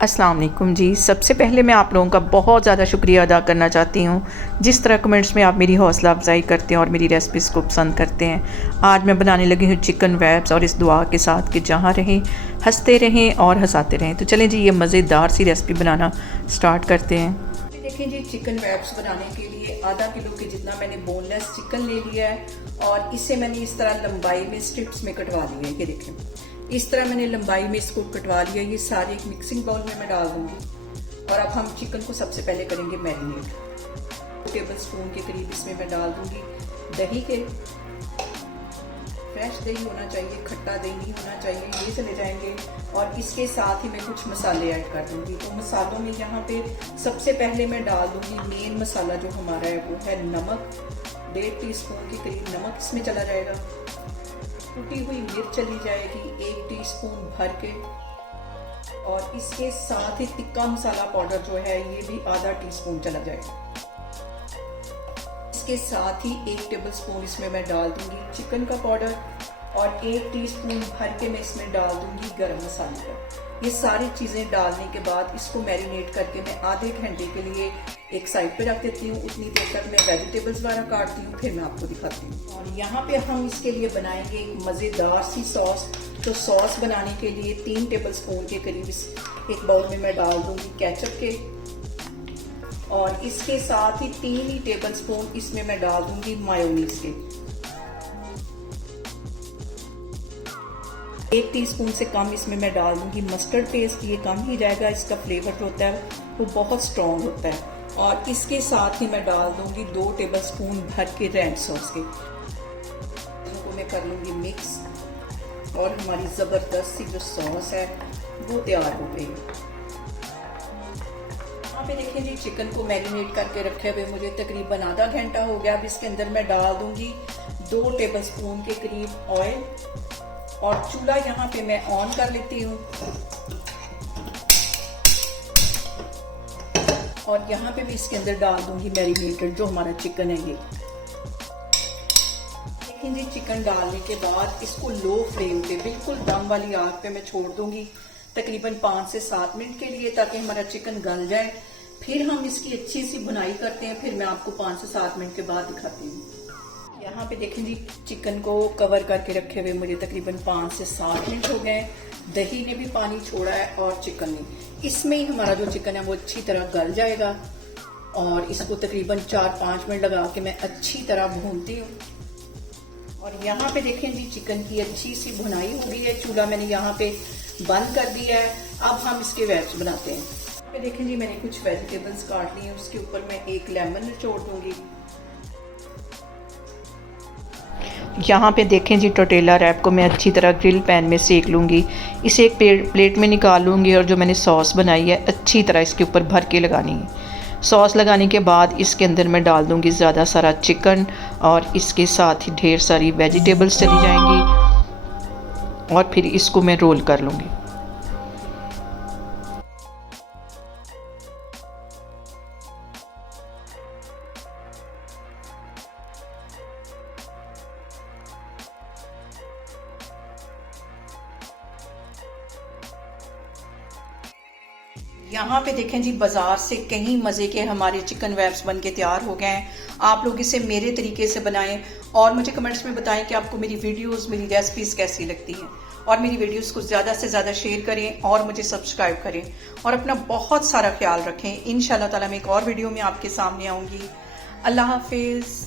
अस्सलाम वालेकुम जी। सबसे पहले मैं आप लोगों का बहुत ज़्यादा शुक्रिया अदा करना चाहती हूँ जिस तरह कमेंट्स में आप मेरी हौसला अफजाई करते हैं और मेरी रेसिपीज़ को पसंद करते हैं। आज मैं बनाने लगी हूँ चिकन वेब्स और इस दुआ के साथ कि जहाँ रहें हंसते रहें और हंसाते रहें। तो चलें जी, ये मज़ेदार सी रेसिपी बनाना स्टार्ट करते हैं। देखिए जी, चिकन वेब्स बनाने के लिए आधा किलो के जितना मैंने बोनलेस चिकन ले लिया है और इसे मैंने इस तरह लंबाई में स्ट्रिप्स में कटवा लिया है। ये देखें, इस तरह मैंने लंबाई में इसको कटवा लिया। ये सारे एक मिक्सिंग बाउल में मैं डाल दूंगी और अब हम चिकन को सबसे पहले करेंगे मैरिनेट। 2 टेबल स्पून के करीब इसमें मैं डाल दूंगी दही के। फ्रेश दही होना चाहिए, खट्टा दही नहीं होना चाहिए, ये चले जाएंगे। और इसके साथ ही मैं कुछ मसाले ऐड कर दूंगी। तो मसालों में यहाँ पे सबसे पहले मैं डाल दूंगी मेन मसाला जो हमारा है वो है नमक। 1.5 टीस्पून के करीब नमक इसमें चला जाएगा। कुटी हुई मिर्च चली जाएगी 1 टीस्पून भर के। और इसके साथ ही तिक्का मसाला पाउडर जो है ये भी आधा टीस्पून चला जाएगा। इसके साथ ही 1 टेबल स्पून इसमें मैं डाल दूंगी चिकन का पाउडर और 1 टीस्पून भर के मैं इसमें डाल दूंगी गरम मसाले का। ये सारी चीजें डालने के बाद इसको मैरिनेट करके मैं आधे घंटे के लिए एक साइड पे रख देती हूँ। उतनी देर तक मैं वेजिटेबल्स वगैरह काटती हूँ, फिर मैं आपको दिखाती हूँ। और यहाँ पे हम इसके लिए बनाएंगे एक मज़ेदार सी सॉस। तो सॉस बनाने के लिए 3 टेबल स्पून के करीब एक बाउल में मैं डाल दूंगी केचप के और इसके साथ ही 3 ही टेबल स्पून इसमें मैं डाल दूंगी मायोनीज के। 1 टीस्पून से कम इसमें मैं डाल दूंगी मस्टर्ड पेस्ट। ये कम ही जाएगा, इसका फ्लेवर जो होता है वो बहुत स्ट्रॉन्ग होता है। और इसके साथ ही मैं डाल दूंगी 2 टेबल स्पून भर के रेड सॉस के। इनको मैं कर लूंगी मिक्स और हमारी जबरदस्त सी जो सॉस है वो तैयार हो गई। यहाँ पे देखिए जी, चिकन को मैरिनेट करके रखे हुए मुझे तकरीबन आधा घंटा हो गया। अब इसके अंदर मैं डाल दूंगी 2 टेबल स्पून के करीब ऑयल और चूल्हा यहाँ पे मैं ऑन कर लेती हूँ। और यहाँ पे भी इसके अंदर डाल दूंगी मैरिनेटेड जो हमारा चिकन है ये। लेकिन जी, चिकन डालने के बाद इसको लो फ्लेम पे बिल्कुल दम वाली आग पे मैं छोड़ दूंगी तकरीबन 5 से 7 मिनट के लिए, ताकि हमारा चिकन गल जाए। फिर हम इसकी अच्छी सी बुनाई करते हैं, फिर मैं आपको 5 से 7 मिनट के बाद दिखाती हूँ। यहाँ पे देखें जी, चिकन को कवर करके रखे हुए मुझे तकरीबन 5 से 7 मिनट हो गए। दही ने भी पानी छोड़ा है और चिकन ने। इसमें ही हमारा जो चिकन है वो अच्छी तरह गल जाएगा। और इसको तकरीबन 4-5 मिनट लगा के मैं अच्छी तरह भूनती हूँ। और यहाँ पे देखें जी, चिकन की अच्छी सी भुनाई हो गई है। चूल्हा मैंने यहाँ पे बंद कर दिया है। अब हम इसके वेब्स बनाते हैं। यहाँ पे देखें जी, मैंने कुछ वेजिटेबल्स काट ली हैं। उसके ऊपर मैं एक लेमन निचोड़ दूंगी। यहाँ पे देखें जी, टोटेला रैप को मैं अच्छी तरह ग्रिल पैन में सेक लूँगी। इसे एक प्लेट में निकाल लूँगी और जो मैंने सॉस बनाई है अच्छी तरह इसके ऊपर भर के लगानी है। सॉस लगाने के बाद इसके अंदर मैं डाल दूँगी ज़्यादा सारा चिकन और इसके साथ ही ढेर सारी वेजिटेबल्स चली जाएंगी और फिर इसको मैं रोल कर लूँगी। यहाँ पे देखें जी, बाजार से कहीं मज़े के हमारे चिकन वेब्स बन के तैयार हो गए हैं। आप लोग इसे मेरे तरीके से बनाएं और मुझे कमेंट्स में बताएं कि आपको मेरी वीडियोस, मेरी रेसिपीज़ कैसी लगती हैं। और मेरी वीडियोस को ज़्यादा से ज़्यादा शेयर करें और मुझे सब्सक्राइब करें और अपना बहुत सारा ख्याल रखें। इंशाल्लाह ताला मैं एक और वीडियो में आपके सामने आऊँगी। अल्लाह हाफिज़।